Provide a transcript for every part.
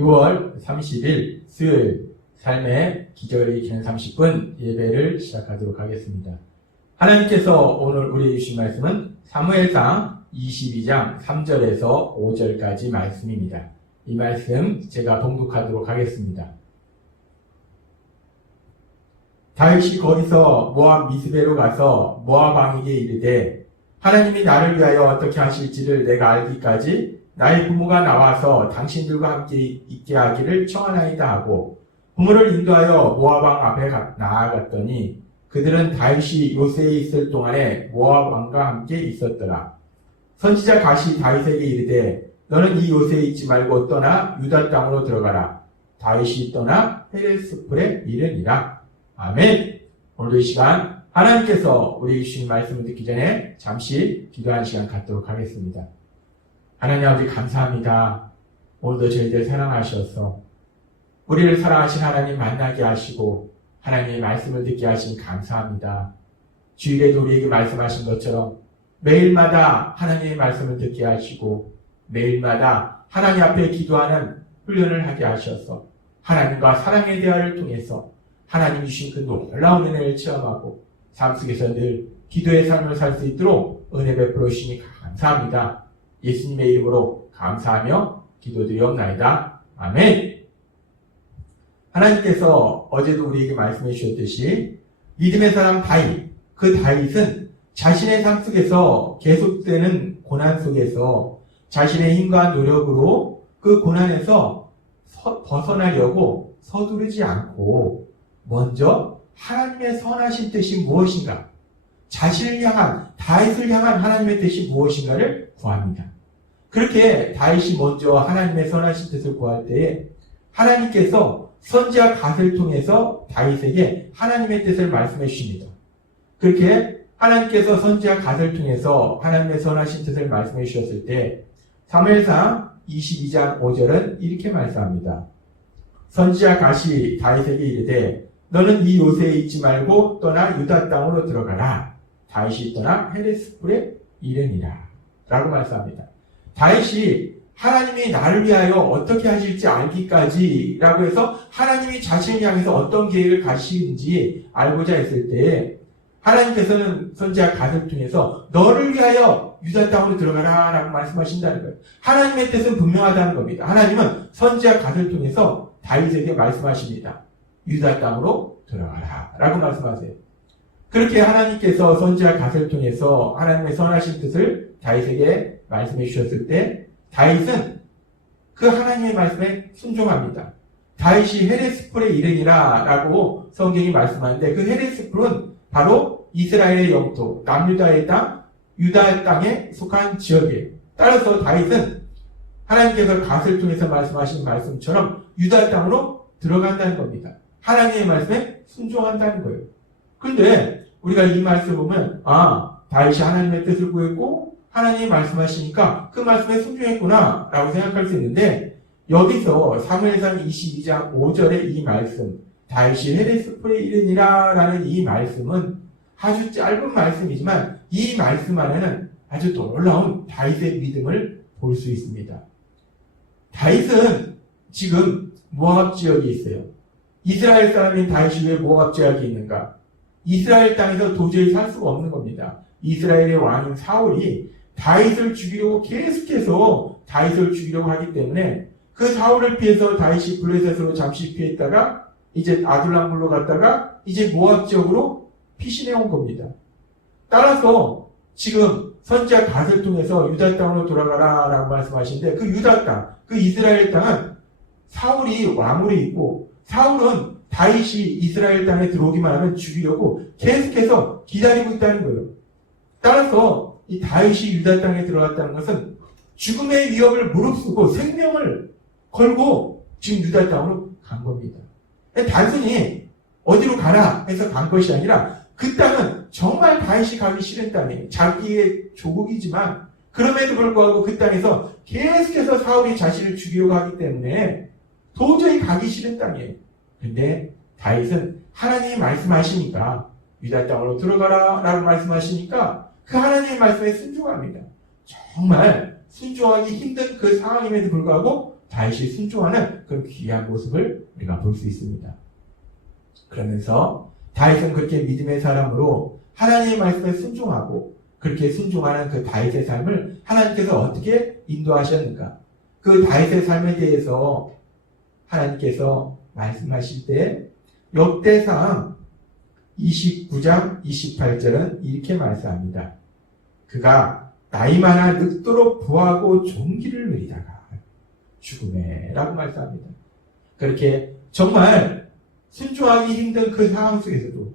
6월 30일 수요일 삶의 기적을 익히는 30분 예배를 시작하도록 하겠습니다. 하나님께서 오늘 우리에게 주신 말씀은 사무엘상 22장 3절에서 5절까지 말씀입니다. 이 말씀 제가 봉독하도록 하겠습니다. 다윗이 거기서 모압 미스베로 가서 모압 왕에게 이르되 하나님이 나를 위하여 어떻게 하실지를 내가 알기까지 나의 부모가 나와서 당신들과 함께 있게 하기를 청하나이다 하고 부모를 인도하여 모압 왕 앞에 나아갔더니 그들은 다윗이 요새에 있을 동안에 모압 왕과 함께 있었더라. 선지자 갓이 다윗에게 이르되 너는 이 요새에 있지 말고 떠나 유다 땅으로 들어가라. 다윗이 떠나 헤레스풀에 이르니라. 아멘. 오늘도 이 시간 하나님께서 우리에게 주신 말씀을 듣기 전에 잠시 기도하는 시간 갖도록 하겠습니다. 하나님 아버지 감사합니다. 오늘도 저희들 사랑하셔서 우리를 사랑하신 하나님 만나게 하시고 하나님의 말씀을 듣게 하시니 감사합니다. 주일에도 우리에게 말씀하신 것처럼 매일마다 하나님의 말씀을 듣게 하시고 매일마다 하나님 앞에 기도하는 훈련을 하게 하셔서 하나님과 사랑의 대화를 통해서 하나님 주신 그 놀라운 은혜를 체험하고 삶 속에서 늘 기도의 삶을 살 수 있도록 은혜 베풀어 주시니 감사합니다. 예수님의 이름으로 감사하며 기도드리옵나이다. 아멘. 하나님께서 어제도 우리에게 말씀해 주셨듯이 믿음의 사람 다윗, 그 다윗은 자신의 삶 속에서 계속되는 고난 속에서 자신의 힘과 노력으로 그 고난에서 벗어나려고 서두르지 않고 먼저 하나님의 선하신 뜻이 무엇인가, 자신을 향한, 다윗을 향한 하나님의 뜻이 무엇인가를 구합니다. 그렇게 다윗이 먼저 하나님의 선하신 뜻을 구할 때에 하나님께서 선지자 갓을 통해서 다윗에게 하나님의 뜻을 말씀해 주십니다. 그렇게 하나님께서 선지자 갓을 통해서 하나님의 선하신 뜻을 말씀해 주셨을 때 사무엘상 22장 5절은 이렇게 말씀합니다. 선지자 갓이 다윗에게 이르되 너는 이 요새에 있지 말고 떠나 유다 땅으로 들어가라. 다윗이 떠나 헤레스풀에 이르니라 라고 말씀합니다. 다윗이 하나님이 나를 위하여 어떻게 하실지 알기까지 라고 해서 하나님이 자신을 향해서 어떤 계획을 가시는지 알고자 했을 때 하나님께서는 선지자 갓을 통해서 너를 위하여 유다 땅으로 들어가라 라고 말씀하신다는 거예요. 하나님의 뜻은 분명하다는 겁니다. 하나님은 선지자 갓을 통해서 다윗에게 말씀하십니다. 유다 땅으로 들어가라 라고 말씀하세요. 그렇게 하나님께서 선지자 갓을 통해서 하나님의 선하신 뜻을 다윗에게 말씀해 주셨을 때 다윗은 그 하나님의 말씀에 순종합니다. 다윗이 헤레스풀에 이르니라 라고 성경이 말씀하는데 그 헤레스풀은 바로 이스라엘의 영토, 남유다의 땅, 유다 땅에 속한 지역이에요. 따라서 다윗은 하나님께서 갓을 통해서 말씀하신 말씀처럼 유다 땅으로 들어간다는 겁니다. 하나님의 말씀에 순종한다는 거예요. 그런데 우리가 이 말씀을 보면 다윗이 하나님의 뜻을 구했고 하나님이 말씀하시니까 그 말씀에 순종했구나 라고 생각할 수 있는데 여기서 사무엘상 22장 5절의 이 말씀 다윗이 헤레스풀에 이르니라 라는 이 말씀은 아주 짧은 말씀이지만 이 말씀 안에는 아주 놀라운 다윗의 믿음을 볼 수 있습니다. 다윗은 지금 모압 지역이 있어요. 이스라엘 사람인 다윗이 왜 모압 지역이 있는가? 이스라엘 땅에서 도저히 살 수가 없는 겁니다. 이스라엘의 왕인 사울이 다윗을 죽이려고 계속해서 다윗을 죽이려고 하기 때문에 그 사울을 피해서 다윗이 블레셋으로 잠시 피했다가 이제 아둘람물로 갔다가 이제 모압 지역으로 피신해 온 겁니다. 따라서 지금 선지자 갓을 통해서 유다 땅으로 돌아가라 라고 말씀하시는데 그 유다 땅, 그 이스라엘 땅은 사울이 왕으로 있고 사울은 다윗이 이스라엘 땅에 들어오기만 하면 죽이려고 계속해서 기다리고 있다는 거예요. 따라서 이 다윗이 유다 땅에 들어갔다는 것은 죽음의 위협을 무릅쓰고 생명을 걸고 지금 유다 땅으로 간 겁니다. 단순히 어디로 가라 해서 간 것이 아니라 그 땅은 정말 다윗이 가기 싫은 땅이에요. 자기의 조국이지만 그럼에도 불구하고 그 땅에서 계속해서 사울이 자신을 죽이려고 하기 때문에 도저히 가기 싫은 땅이에요. 근데 다윗은 하나님이 말씀하시니까 유다 땅으로 들어가라 라고 말씀하시니까 그 하나님의 말씀에 순종합니다. 정말 순종하기 힘든 그 상황임에도 불구하고 다윗이 순종하는 그런 귀한 모습을 우리가 볼 수 있습니다. 그러면서 다윗은 그렇게 믿음의 사람으로 하나님의 말씀에 순종하고 그렇게 순종하는 그 다윗의 삶을 하나님께서 어떻게 인도하셨는가? 그 다윗의 삶에 대해서 하나님께서 말씀하실 때 역대상 29장 28절은 이렇게 말씀합니다. 그가 나이 많아 늙도록 부하고 종기를 누리다가 죽음에 라고 말씀합니다. 그렇게 정말 순종하기 힘든 그 상황 속에서도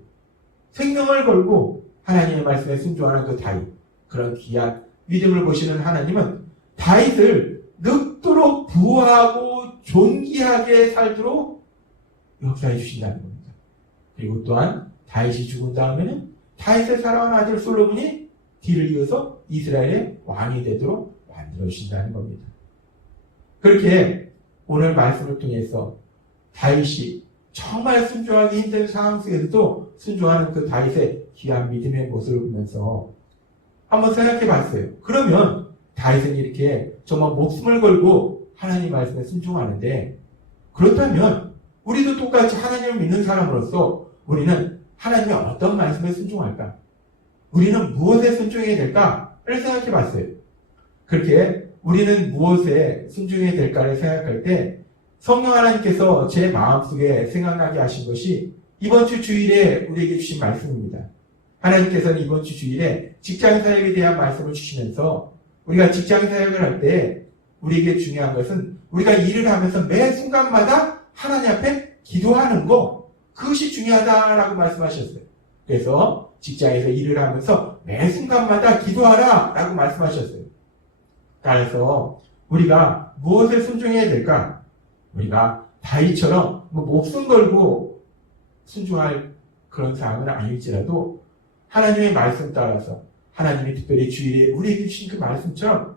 생명을 걸고 하나님의 말씀에 순종하는 그 다윗, 그런 귀한 믿음을 보시는 하나님은 다윗을 늙도록 부하고 존귀하게 살도록 역사해 주신다는 겁니다. 그리고 또한 다윗이 죽은 다음에는 다윗의 사랑하는 아들 솔로몬이 뒤를 이어서 이스라엘의 왕이 되도록 만들어 주신다는 겁니다. 그렇게 오늘 말씀을 통해서 다윗이 정말 순종하기 힘든 상황 속에서도 순종하는 그 다윗의 귀한 믿음의 모습을 보면서 한번 생각해 봤어요. 그러면 다윗은 이렇게 정말 목숨을 걸고 하나님 말씀에 순종하는데, 그렇다면 우리도 똑같이 하나님을 믿는 사람으로서 우리는 하나님의 어떤 말씀에 순종할까? 우리는 무엇에 순종해야 될까를 생각해 봤어요. 그렇게 우리는 무엇에 순종해야 될까를 생각할 때 성령 하나님께서 제 마음속에 생각나게 하신 것이 이번 주 주일에 우리에게 주신 말씀입니다. 하나님께서는 이번 주 주일에 직장 사역에 대한 말씀을 주시면서 우리가 직장 사역을 할 때 우리에게 중요한 것은 우리가 일을 하면서 매 순간마다 하나님 앞에 기도하는 거, 그것이 중요하다라고 말씀하셨어요. 그래서 직장에서 일을 하면서 매 순간마다 기도하라 라고 말씀하셨어요. 따라서 우리가 무엇에 순종해야 될까? 우리가 다윗처럼 목숨 걸고 순종할 그런 상황은 아닐지라도 하나님의 말씀 따라서 하나님이 특별히 주일에 우리에게 주신 그 말씀처럼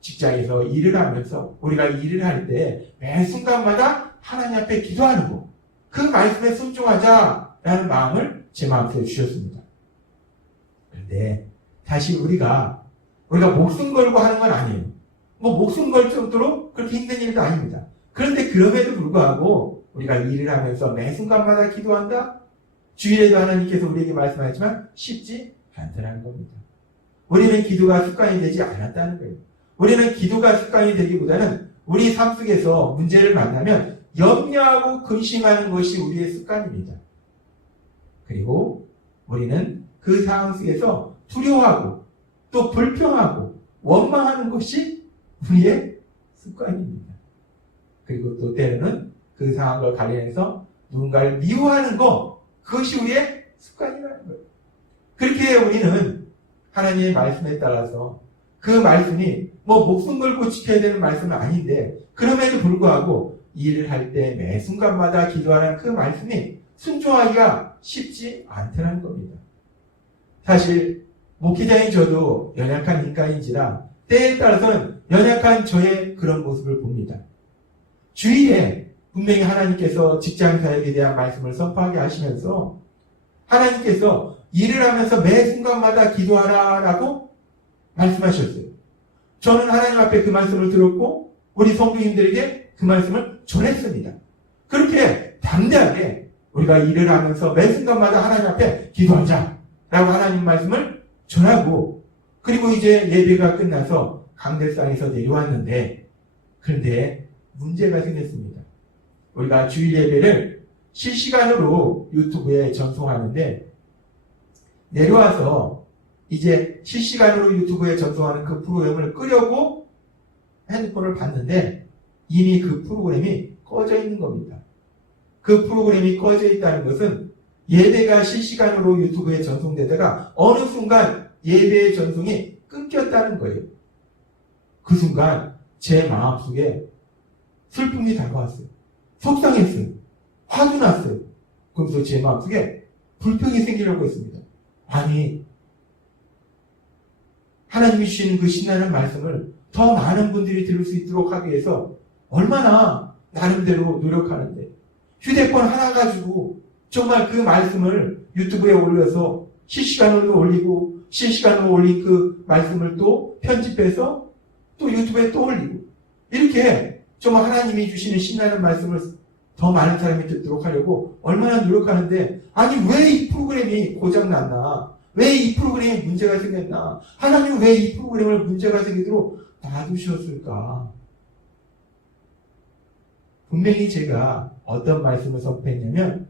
직장에서 일을 하면서 우리가 일을 할 때 매 순간마다 하나님 앞에 기도하는 것, 그 말씀에 순종하자라는 마음을 제 마음속에 주셨습니다. 그런데 다시 우리가 목숨 걸고 하는 건 아니에요. 목숨 걸 정도로 그렇게 힘든 일도 아닙니다. 그런데 그럼에도 불구하고 우리가 일을 하면서 매 순간마다 기도한다? 주일에도 하나님께서 우리에게 말씀하셨지만 쉽지 않다는 겁니다. 우리는 기도가 습관이 되지 않았다는 거예요. 우리는 기도가 습관이 되기보다는 우리 삶 속에서 문제를 만나면 염려하고 근심하는 것이 우리의 습관입니다. 그리고 우리는 그 상황 속에서 두려워하고 또 불평하고 원망하는 것이 우리의 습관입니다. 그리고 또 때로는 그 상황을 가려내서 누군가를 미워하는 것, 그것이 우리의 습관이라는 거예요. 그렇게 우리는 하나님의 말씀에 따라서 그 말씀이 목숨 걸고 지켜야 되는 말씀은 아닌데, 그럼에도 불구하고 일을 할 때 매 순간마다 기도하는 그 말씀이 순종하기가 쉽지 않다는 겁니다. 사실 목회자인 저도 연약한 인간인지라 때에 따라서는 연약한 저의 그런 모습을 봅니다. 주일에 분명히 하나님께서 직장 사역에 대한 말씀을 선포하게 하시면서 하나님께서 일을 하면서 매 순간마다 기도하라라고 말씀하셨어요. 저는 하나님 앞에 그 말씀을 들었고 우리 성도님들에게 그 말씀을 전했습니다. 그렇게 담대하게 우리가 일을 하면서 매 순간마다 하나님 앞에 기도하자라고 하나님 말씀을 전하고, 그리고 이제 예배가 끝나서 강대상에서 내려왔는데, 그런데 문제가 생겼습니다. 우리가 주일 예배를 실시간으로 유튜브에 전송하는데, 내려와서 이제 실시간으로 유튜브에 전송하는 그 프로그램을 끄려고 핸드폰을 봤는데 이미 그 프로그램이 꺼져 있는 겁니다. 그 프로그램이 꺼져 있다는 것은 예배가 실시간으로 유튜브에 전송되다가 어느 순간 예배의 전송이 끊겼다는 거예요. 그 순간 제 마음속에 슬픔이 다가왔어요. 속상했어요. 화도 났어요. 그러면서 제 마음속에 불평이 생기려고 했습니다. 아니, 하나님이 주시는 그 신나는 말씀을 더 많은 분들이 들을 수 있도록 하기 위해서 얼마나 나름대로 노력하는데, 휴대폰 하나 가지고 정말 그 말씀을 유튜브에 올려서 실시간으로 올리고, 실시간으로 올린 그 말씀을 또 편집해서 또 유튜브에 또 올리고, 이렇게 좀 하나님이 주시는 신나는 말씀을 더 많은 사람이 듣도록 하려고 얼마나 노력하는데, 아니 왜 이 프로그램이 고장났나? 왜 이 프로그램이 문제가 생겼나? 하나님 왜 이 프로그램을 문제가 생기도록 놔두셨을까? 분명히 제가 어떤 말씀을 선포했냐면,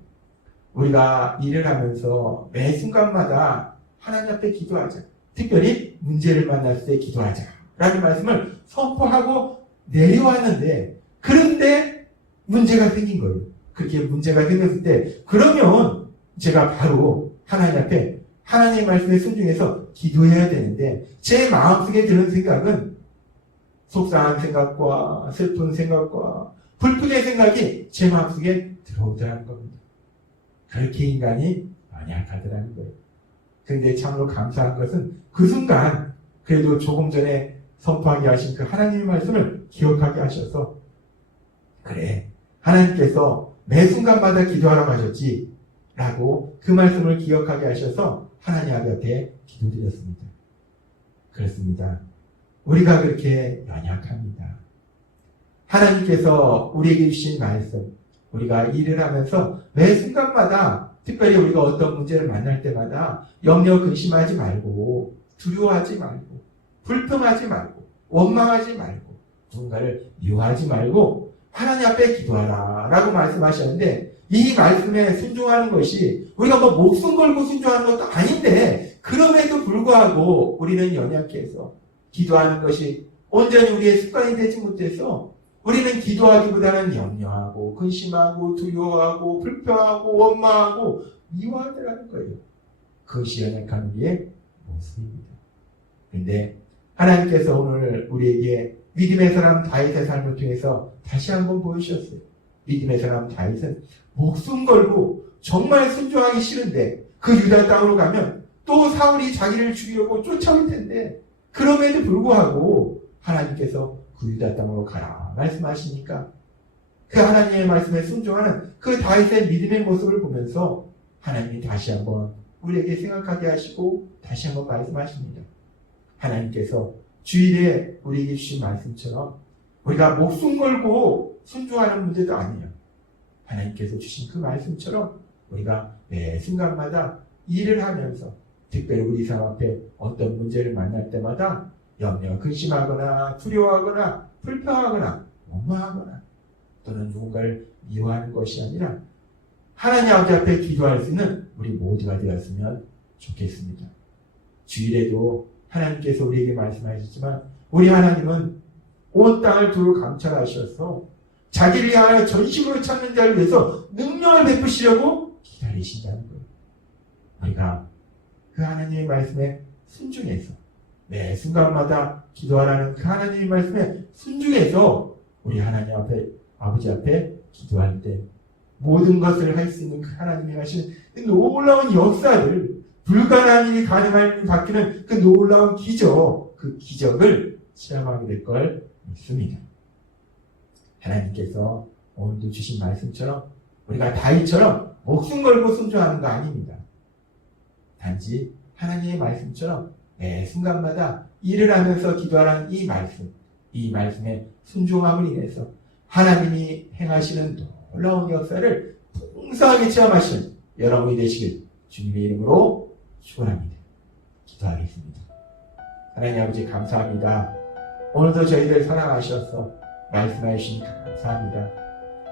우리가 일을 하면서 매 순간마다 하나님 앞에 기도하자. 특별히 문제를 만났을 때 기도하자. 라는 말씀을 선포하고 내려왔는데, 그런데 문제가 생긴 거예요. 그렇게 문제가 생겼을 때, 그러면 제가 바로 하나님 앞에 하나님의 말씀에 순종해서 기도해야 되는데, 제 마음속에 드는 생각은 속상한 생각과 슬픈 생각과 불평의 생각이 제 마음속에 들어오더라는 겁니다. 그렇게 인간이 연약하더라는 거예요. 그런데 참으로 감사한 것은 그 순간 그래도 조금 전에 선포하게 하신 그 하나님의 말씀을 기억하게 하셔서, 그래, 하나님께서 매 순간마다 기도하라고 하셨지 라고 그 말씀을 기억하게 하셔서 하나님 앞에 기도드렸습니다. 그렇습니다. 우리가 그렇게 연약합니다. 하나님께서 우리에게 주신 말씀, 우리가 일을 하면서 매 순간마다, 특별히 우리가 어떤 문제를 만날 때마다 염려 근심하지 말고, 두려워하지 말고, 불평하지 말고, 원망하지 말고, 누군가를 미워하지 말고 하나님 앞에 기도하라 라고 말씀하셨는데, 이 말씀에 순종하는 것이 우리가 뭐 목숨 걸고 순종하는 것도 아닌데, 그럼에도 불구하고 우리는 연약해서 기도하는 것이 온전히 우리의 습관이 되지 못해서 우리는 기도하기보다는 염려하고 근심하고 두려워하고 불평하고 원망하고 미워하더라는 거예요. 그것이 연약한 우리의 모습입니다. 그런데 하나님께서 오늘 우리에게 믿음의 사람 다윗의 삶을 통해서 다시 한번 보여주셨어요. 믿음의 사람 다윗은 목숨 걸고 정말 순종하기 싫은데 그 유다 땅으로 가면 또 사울이 자기를 죽이려고 쫓아올 텐데, 그럼에도 불구하고 하나님께서 그 유다 땅으로 가라 말씀하시니까 그 하나님의 말씀에 순종하는 그 다윗의 믿음의 모습을 보면서 하나님이 다시 한번 우리에게 생각하게 하시고 다시 한번 말씀하십니다. 하나님께서 주일에 우리에게 주신 말씀처럼 우리가 목숨 걸고 순종하는 문제도 아니에요. 하나님께서 주신 그 말씀처럼 우리가 매 순간마다 일을 하면서, 특별히 우리 삶 앞에 어떤 문제를 만날 때마다 염려, 근심하거나 두려워하거나 불평하거나 원망하거나 또는 누군가를 미워하는 것이 아니라 하나님 아버지 앞에 기도할 수 있는 우리 모두가 되었으면 좋겠습니다. 주일에도 하나님께서 우리에게 말씀하셨지만 우리 하나님은 온 땅을 두루 감찰하셔서 자기를 향하여 전심으로 찾는 자를 위해서 능력을 베푸시려고 기다리신다는 거예요. 우리가 그 하나님의 말씀에 순종해서 매 순간마다 기도하라는 그 하나님의 말씀에 순종해서 우리 하나님 앞에, 아버지 앞에 기도할 때 모든 것을 할 수 있는 그 하나님이 하신 그 놀라운 역사를, 불가능한 일이 가능한 일이 바뀌는 그 놀라운 기적, 그 기적을 체험하게 될 걸 믿습니다. 하나님께서 오늘도 주신 말씀처럼 우리가 다윗처럼 목숨 걸고 순종하는 거 아닙니다. 단지 하나님의 말씀처럼 매 순간마다 일을 하면서 기도하라는 이 말씀, 이 말씀에 순종함을 인해서 하나님이 행하시는 놀라운 역사를 풍성하게 체험하시는 여러분이 되시길 주님의 이름으로 축원합니다. 기도하겠습니다. 하나님 아버지 감사합니다. 오늘도 저희들 사랑하셔서 말씀해 주시니 감사합니다.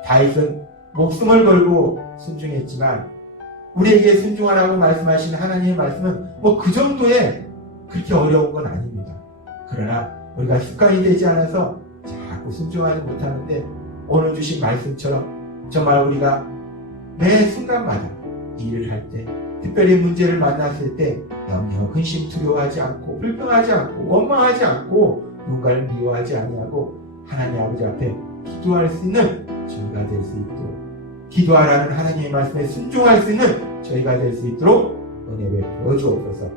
다윗은 목숨을 걸고 순종했지만 우리에게 순종하라고 말씀하신 하나님의 말씀은 뭐 그 정도의 그렇게 어려운 건 아닙니다. 그러나 우리가 습관이 되지 않아서 자꾸 순종하지 못하는데 오늘 주신 말씀처럼 정말 우리가 매 순간마다 일을 할 때, 특별히 문제를 만났을 때 염려, 근심, 두려워하지 않고 불평하지 않고 원망하지 않고 누군가를 미워하지 아니하고 하나님 아버지 앞에 기도할 수 있는 저희가 될 수 있도록, 기도하라는 하나님의 말씀에 순종할 수 있는 저희가 될 수 있도록 은혜 베풀어 주옵소서.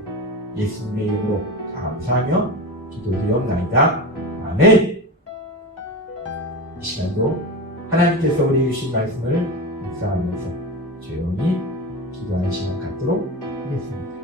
예수님의 이름으로 감사하며 기도드리옵나이다. 아멘. 이 시간도 하나님께서 우리에게 주신 말씀을 묵상하면서 조용히 기도하는 시간 갖도록 하겠습니다.